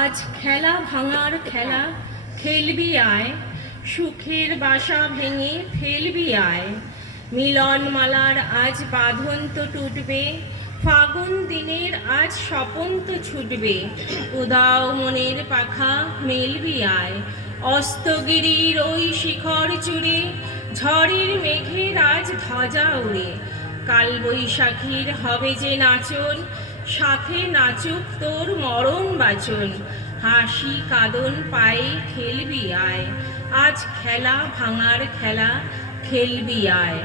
আজ খেলা ভাঙার খেলা খেলবি আয়, সুখের বাসা ভেঙে ফেলবি আয়। মিলন মালার আজ বাঁধন তো টুটবে, ফাগুন দিনের আজ স্বপন তো ছুটবে। উদাও মনের পাখা মেলবি আয়, অস্তগিরির ওই শিখর চূড়ে ঝড়ের মেঘের আজ ধ্বজা উড়ে। কাল বৈশাখীর হবে যে নাচন, সাথে নাচুক তোর মরণ বাচন। হাসি কাঁদন পায়ে খেলবি আয়, আজ খেলা ভাঙার খেলা খেলবি আয়।